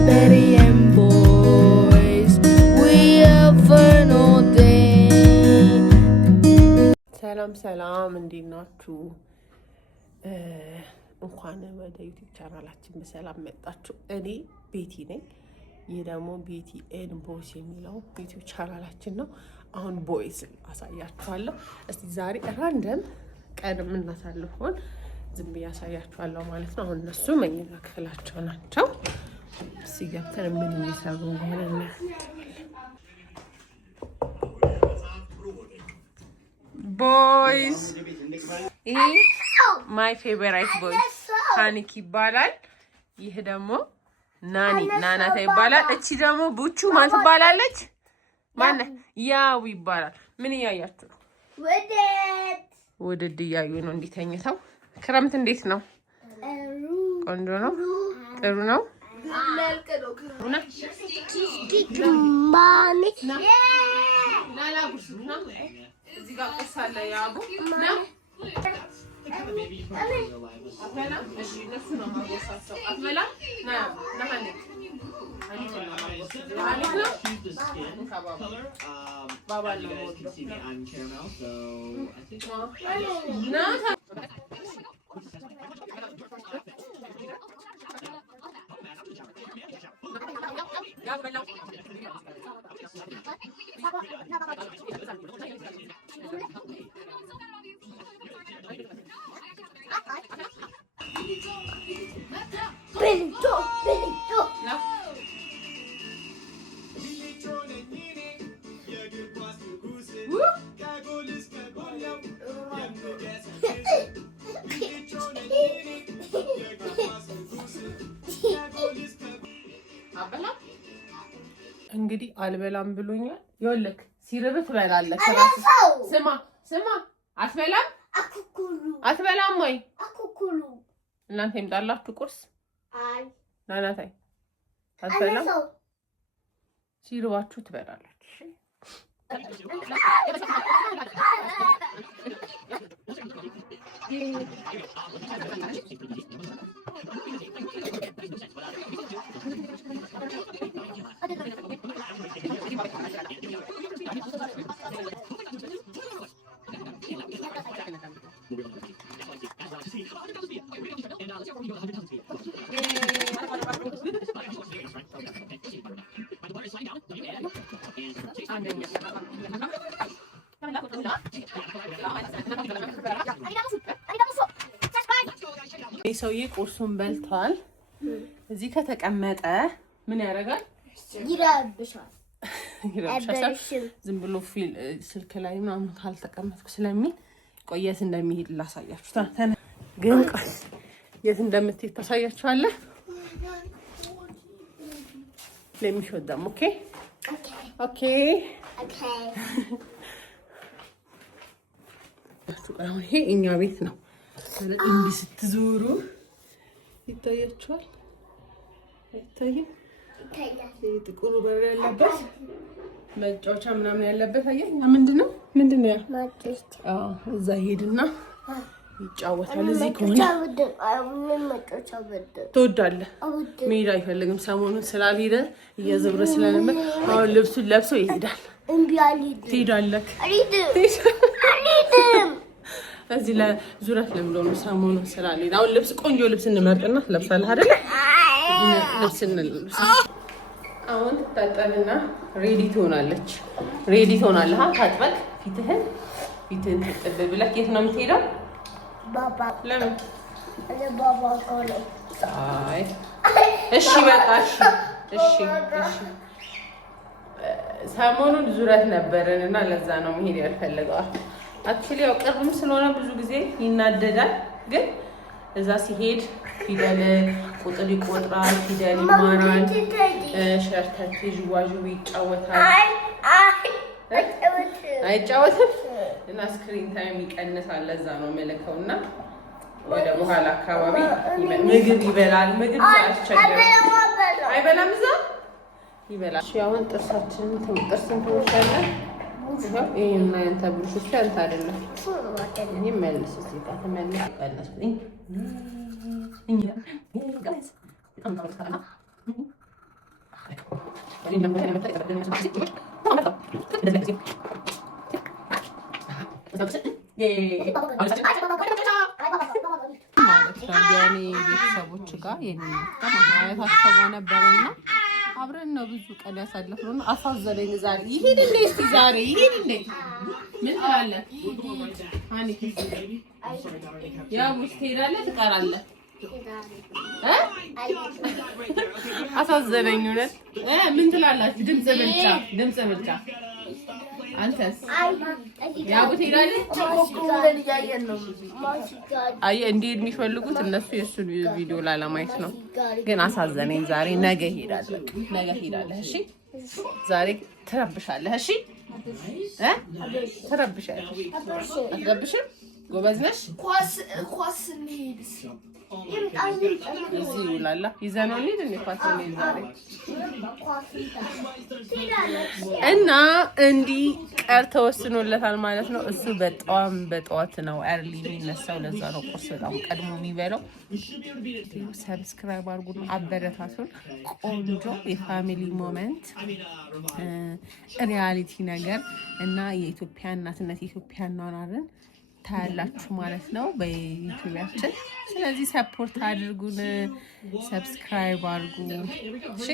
Betty and boys, we have fun all day. ሰላም እንዴት ናችሁ? እንኳን ወደ ዩቲዩብ ቻናላችን በሰላም መጣችሁ። እኔ ቤቲ ነኝ። ይህ ደግሞ ቤቲ ኤን ቦይስ የሚለው ዩቲዩብ ቻናላችን ነው። አሁን ቦይስ አሳያችኋለሁ። እስቲ ዛሬ ራንደም ቀን የምናሳልፈውን ዝም ብዬ አሳያችኋለሁ ማለት ነው። አሁን እነሱ መኝታ ክፍላቸው ናቸው። እስቲ ገብተን ምን እየሰሩ እንደሆነ ቦይስ ይሄ ማይ ፌቨራይት ቦይስ ሃኒክ ይባላል። ይህ ደግሞ ናናታ ይባላል። እቺ ደግሞ ቡቹ ማን ትባላለች? ማን ያው ይባላል። ምን እያያችሁ ነው? ውድድ እያዩ ነው እንዲተኝተው። ክረምት እንዴት ነው? ቆንጆ ነው? ጥሩ ነው? እዚህ ጋር ቆሳለ ያቡ ነው። አትበላ እሺ፣ እነሱ ነው ማጎሳቸው። አትበላ ና ለማለት እንግዲህ አልበላም ብሎኛል። ይኸውልህ ሲርብህ ትበላለህ። ስማ አትበላም? አትበላም ወይ? እናንተ ይምጣላችሁ ቁርስ። አይ ናናታይ አትበላም? ሲርባችሁ ትበላላችሁ። ይህ ሰውዬ ቁርሱን በልቷል። እዚህ ከተቀመጠ ምን ያደርጋል? ይረብሻል። ዝም ብሎ ስልክ ላይ ምናምን ካልተቀመጥኩ ስለሚል ቆይ የት እንደሚሄድ ላሳያችሁ። ግን ቆይ የት እንደምትሄድ ታሳያችኋለህ። ለሚሾት ደግሞ ኦኬ አሁን ይሄ እኛ ቤት ነው። እንዲህ ስትዞሩ ይታያችኋል። አይታይም? ጥቁሩ በር ያለበት መጫወቻ ምናምን ያለበት አየህ። ምንድን ነው ያ? እዛ ሄድና ይጫወታል። እዚህ ከሆነ ትወዳለህ። መሄድ አይፈልግም። ሰሞኑን ስላልሄደ እየዘብረ ስለነበር አሁን ልብሱን ለብሶ ይሄዳል። ትሄዳለህ? እዚህ ለዙረት ለምዶ ነው ሰሞኑን ስላልሄደ። አሁን ልብስ ቆንጆ ልብስ እንመርጥና ትለብሳለህ አይደለ? ልብስ እንልብስ። አሁን ትታጠብና ሬዲ ትሆናለህ። ታጥበቅ ፊትህን ትጥብ ብለህ የት ነው የምትሄደው? ለምን? አይ እሺ በቃ እሺ። ሰሞኑን ዙረት ነበርን እና ለዛ ነው መሄድ ያልፈለገው። አክቹሊ ያው ቅርብም ስለሆነ ብዙ ጊዜ ይናደዳል። ግን እዛ ሲሄድ ፊደል ቁጥር ይቆጥራል፣ ፊደል ይማራል፣ ሸርተት ዥዋዥዌ ይጫወታል። አይጫወትም እና ስክሪን ታይም ይቀንሳል። ለዛ ነው የምልከው። እና ወደ በኋላ አካባቢ ምግብ ይበላል። ምግብ አያስቸግርም። አይበላም፣ እዛ ይበላል። አሁን ጥርስን ትወሻለህ። ይሄና ያንተ ብሩሽ አንተ አይደለም። እኔ መልስ እዚህ ጋር ተመለስ ቀነስኩኝ። የኔ ቤተሰቦች ጋር አያታቸው ጋር ነበርና አብረን ነው ብዙ ቀን ያሳለፍነው። አሳዘነኝ ዛሬ። ይሄድ እንዴ እስቲ ዛሬ ይሄድ እንዴ ምን ትላለህ? ያው ትሄዳለህ ትቀራለህ። አሳዘነኝ እውነት። ምን ትላላችሁ? ድምጽ ብልጫ አንተስ? ያው ትሄዳለህ። አየህ እንዲሄድ የሚፈልጉት እነሱ የእሱን ቪዲዮ ላለማየት ነው። ግን አሳዘነኝ ዛሬ። ነገ ሄዳለህ። እሺ ዛሬ ትረብሻለህ። እሺ ትረብሻለህ። አትረብሽም? ጎበዝ ነሽ። ኳስ እንሂድ እዚህ ይውላላ ይዘነው እንሂድ ኳስ እንሂድ ዛሬ እና እንዲህ ቀር ተወስኖለታል ማለት ነው። እሱ በጣም በጠዋት ነው ኤርሊ የሚነሳው። ለዛ ነው ቁርስ በጣም ቀድሞ የሚበላው። ሰብስክራይብ አድርጉን፣ አበረታቱን። ቆንጆ የፋሚሊ ሞመንት ሪያሊቲ ነገር እና የኢትዮጵያ እናትነት የኢትዮጵያ ኗኗርን ታያላችሁ ማለት ነው በዩቲዩባችን። ስለዚህ ሰፖርት አድርጉን፣ ሰብስክራይብ አድርጉ። እሺ